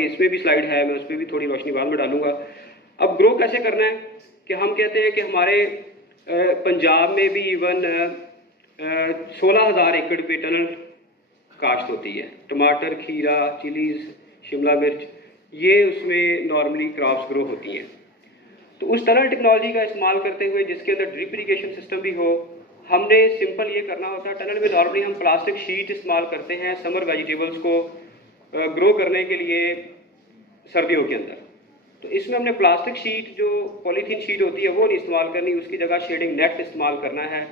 इसमें भी स्लाइड है, मैं उस पर भी थोड़ी रोशनी बाद में डालूंगा। अब ग्रो कैसे करना है कि हम कहते हैं कि हमारे पंजाब में भी इवन 16,000 एकड़ पे टनल काश्त होती है। टमाटर, खीरा, चिलीज, शिमला मिर्च, ये उसमें नॉर्मली क्रॉप्स ग्रो होती हैं। तो उस टनल टेक्नोलॉजी का इस्तेमाल करते हुए, जिसके अंदर ड्रिप इरीगेशन सिस्टम भी हो, हमने सिंपल ये करना होता है। टनल में नॉर्मली हम प्लास्टिक शीट इस्तेमाल करते हैं समर वेजिटेबल्स को ग्रो करने के लिए सर्दियों के अंदर। तो इसमें हमने प्लास्टिक शीट, जो पॉलीथीन शीट होती है, वो नहीं इस्तेमाल करनी, उसकी जगह शेडिंग नेट इस्तेमाल करना है।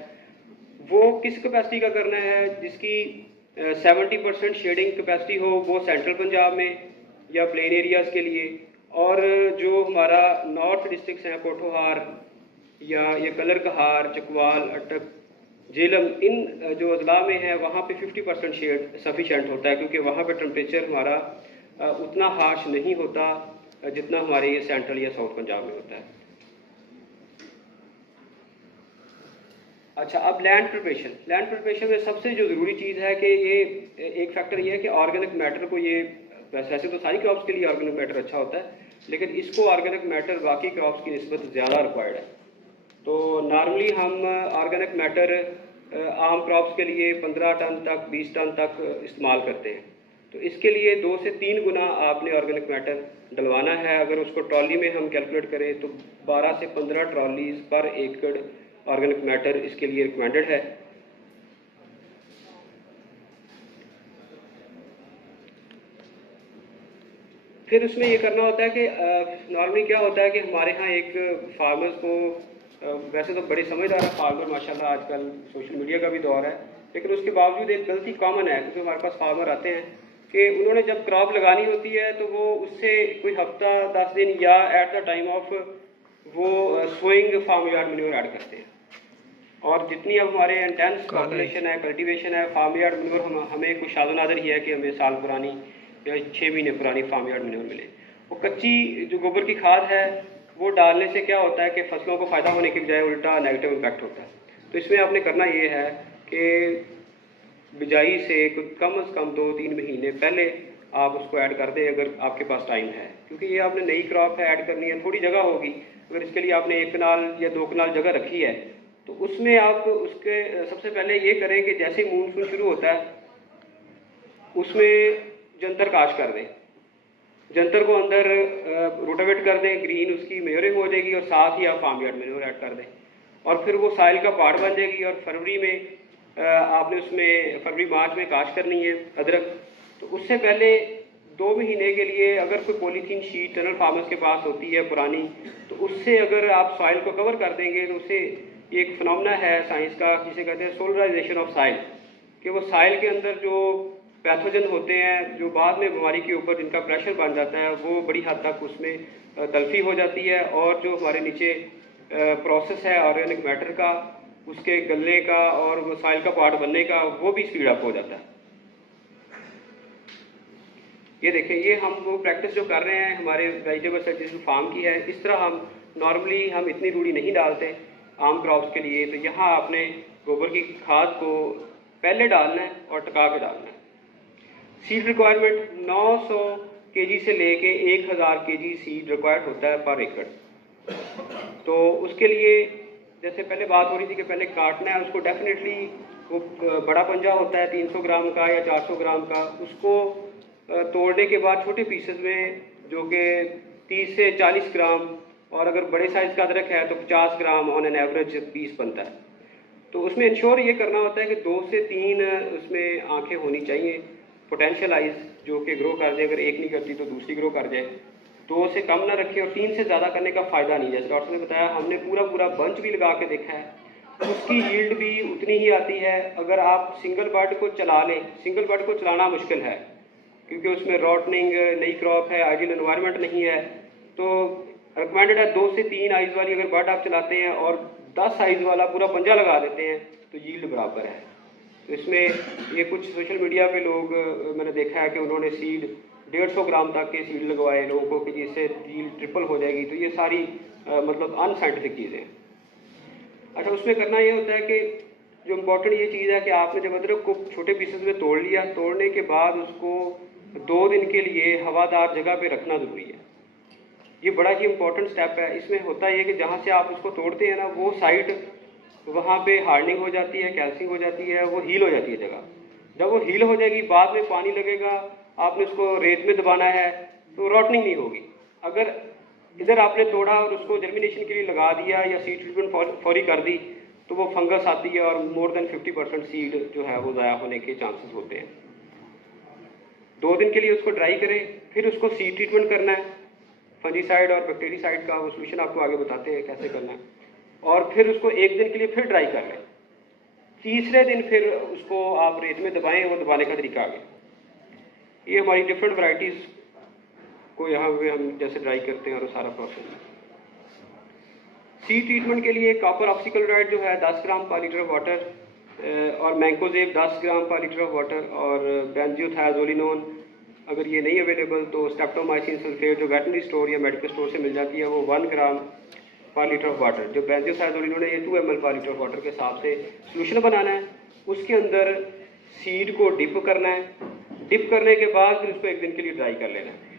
वो किस कैपेसिटी का करना है? जिसकी 70% शेडिंग कैपेसिटी हो, वो सेंट्रल पंजाब में या प्लेन एरियाज़ के लिए। और जो हमारा नॉर्थ डिस्ट्रिक्ट्स हैं, पोठोहार या ये कलर कहार, चकवाल, अटक, झेलम, इन जो अजला में है, वहाँ पे 50% शेड सफिशेंट होता है, क्योंकि वहाँ पे टेम्परेचर हमारा उतना हार्श नहीं होता जितना हमारे ये सेंट्रल या साउथ पंजाब में होता है। अच्छा, अब लैंड प्रिपरेशन में सबसे जो ज़रूरी चीज़ है कि ये एक फैक्टर ये है कि ऑर्गेनिक मैटर को, ये वैसे तो सारी क्रॉप्स के लिए ऑर्गेनिक मैटर अच्छा होता है, लेकिन इसको ऑर्गेनिक मैटर बाकी क्रॉप्स की निस्बत ज़्यादा रिक्वायर्ड है। तो नॉर्मली हम ऑर्गेनिक मैटर आम क्रॉप्स के लिए 15 टन तक, 20 टन तक इस्तेमाल करते हैं। तो इसके लिए 2 से 3 गुना आपने ऑर्गेनिक मैटर डलवाना है। अगर उसको ट्रॉली में हम कैलकुलेट करें तो 12 से 15 ट्रॉलीज पर एकड़ ऑर्गेनिक मैटर इसके लिए रिकमेंडेड है। फिर उसमें ये करना होता है कि नॉर्मली क्या होता है कि हमारे यहाँ एक फार्मर्स को, वैसे तो बड़े समझदार है फार्मर माशाल्लाह, आजकल सोशल मीडिया का भी दौर है, लेकिन उसके बावजूद एक गलती कॉमन है, क्योंकि हमारे पास फार्मर आते हैं कि उन्होंने जब क्रॉप लगानी होती है तो वो उससे कोई हफ्ता 10 दिन या एट द टाइम ऑफ वो sowing farm yard manure add करते हैं। और जितनी अब हमारे इंटेंस पॉपुलेशन है, कल्टीवेशन है, फार्म यार्ड मैन्योर हमें कुछ शादो नादर ही है कि हमें साल पुरानी या 6 महीने पुरानी फार्म यार्ड मैन्योर मिले। वो कच्ची जो गोबर की खाद है वो डालने से क्या होता है कि फसलों को फ़ायदा होने के बजाय उल्टा नेगेटिव इम्पैक्ट होता है। तो इसमें आपने करना ये है कि बिजाई से कम से कम 2-3 महीने पहले आप उसको ऐड कर दें, अगर आपके पास टाइम है, क्योंकि ये आपने नई क्रॉप है, ऐड करनी है, थोड़ी जगह होगी। अगर इसके लिए आपने 1 कनाल या 2 कनाल जगह रखी है तो उसमें आप उसके सबसे पहले ये करें कि जैसे ही मानसून शुरू होता है उसमें जंतर काश कर दें, जंतर को अंदर रोटावेट कर दें, ग्रीन उसकी मेयोरिंग हो जाएगी, और साथ ही आप फार्म यार्ड मैन्योर ऐड कर दें, और फिर वो साइल का पार्ट बन जाएगी। और फरवरी में आपने उसमें फरवरी मार्च में काश करनी है अदरक। तो उससे पहले 2 महीने के लिए अगर कोई पॉलीथीन शीट टनल फार्मर्स के पास होती है पुरानी, तो उससे अगर आप सॉइल को कवर कर देंगे तो उससे एक फिनोमेना है साइंस का, जिसे कहते हैं सोलराइजेशन ऑफ सॉइल, कि वो सॉइल के अंदर जो पैथोजन होते हैं, जो बाद में बीमारी के ऊपर जिनका प्रेशर बन जाता है, वो बड़ी हद तक उसमें तल्फी हो जाती है। और जो हमारे नीचे प्रोसेस है ऑर्गेनिक मैटर का, उसके गलने का और वो सॉइल का पार्ट बनने का, वो भी स्पीड अप हो जाता है। ये देखें, ये हम वो प्रैक्टिस जो कर रहे हैं हमारे वेजिटेबल सर्टिफिकेशन फार्म की है। इस तरह हम नॉर्मली हम इतनी रूढ़ी नहीं डालते आम क्रॉप्स के लिए। तो यहाँ आपने गोबर की खाद को पहले डालना है और टका के डालना है। सीड रिक्वायरमेंट 900 केजी से लेके 1000 केजी सीड रिक्वायर्ड होता है पर एकड़। तो उसके लिए जैसे पहले बात हो रही थी कि पहले काटना है उसको, डेफिनेटली वो बड़ा पंजा होता है 300 ग्राम का या 400 ग्राम का, उसको तोड़ने के बाद छोटे पीसेस में, जो कि 30 से 40 ग्राम, और अगर बड़े साइज़ का अदरक है तो 50 ग्राम ऑन एन एवरेज पीस बनता है। तो उसमें इंश्योर ये करना होता है कि 2 से 3 उसमें आंखें होनी चाहिए, पोटेंशियल आइज, जो कि ग्रो कर जाए। अगर एक नहीं करती तो दूसरी ग्रो कर जाए। 2 से कम ना रखें, और 3 से ज़्यादा करने का फ़ायदा नहीं है। जैसे डॉक्टर ने बताया, हमने पूरा बंच भी लगा के देखा है, उसकी यील्ड भी उतनी ही आती है। अगर आप सिंगल बर्ड को चला लें, सिंगल बर्ड को चलाना मुश्किल है क्योंकि उसमें रॉटनिंग, नई क्रॉप है, आइडियल एनवायरनमेंट नहीं है। तो रिकमेंडेड है 2 से 3 आइज़ वाली अगर बर्ड आप चलाते हैं और 10 आइज़ वाला पूरा पंजा लगा देते हैं तो यील्ड बराबर है। तो इसमें ये कुछ सोशल मीडिया पे लोग मैंने देखा है कि उन्होंने सीड 150 ग्राम तक के सीड लगवाए लोगों को कि जिससे यील्ड ट्रिपल हो जाएगी। तो ये सारी मतलब अनसाइंटिफिक चीज़ें। अच्छा, उसमें करना ये होता है कि जो इम्पोर्टेंट ये चीज़ है कि आपने जब अदरक को छोटे पीसेस में तोड़ लिया, तोड़ने के बाद उसको 2 दिन के लिए हवादार जगह पे रखना ज़रूरी है। ये बड़ा ही इंपॉर्टेंट स्टेप है। इसमें होता ये कि जहाँ से आप उसको तोड़ते हैं ना, वो साइड वहाँ पे हार्डनिंग हो जाती है, कैल्सिंग हो जाती है, वो हील हो जाती है जगह। जब वो हील हो जाएगी, बाद में पानी लगेगा, आपने उसको रेत में दबाना है तो रॉटनिंग नहीं होगी। अगर इधर आपने तोड़ा और उसको जर्मिनेशन के लिए लगा दिया या सीड ट्रीटमेंट फौरी कर दी, तो वो फंगस आती है और मोर देन 50% सीड जो है वो ज़ाया होने के चांसेस होते हैं। 2 दिन के लिए उसको ड्राई करें, फिर उसको सीड ट्रीटमेंट करना है। फंजीसाइड और बैक्टीरियासाइड का वो सोल्यूशन आपको आगे बताते हैं कैसे करना है। और फिर उसको 1 दिन के लिए फिर ड्राई कर लें। तीसरे दिन फिर उसको आप रेत में दबाएं, वो दबाने का तरीका आ गया। ये हमारी डिफरेंट वैरायटीज़ को यहाँ पे हम जैसे ड्राई करते हैं और सारा प्रोसेस। सीड ट्रीटमेंट के लिए कॉपर ऑक्सीक्लोराइड जो है 10 ग्राम पर लीटर वाटर और मैंकोजेब 10 ग्राम पर लीटर वाटर और बेंजियोथायोजोलिनोन अगर ये नहीं अवेलेबल तो स्ट्रेप्टोमाइसिन सल्फेट जो वेटनरी स्टोर या मेडिकल स्टोर से मिल जाती है वो 1 ग्राम पर लीटर ऑफ वाटर। जो बेंजियोथायोजोलिनोन है ये 2 ml पर लीटर ऑफ वाटर के हिसाब से सोल्यूशन बनाना है। उसके अंदर सीड को डिप करना है। डिप करने के बाद फिर उसको 1 दिन के लिए ड्राई कर लेना है।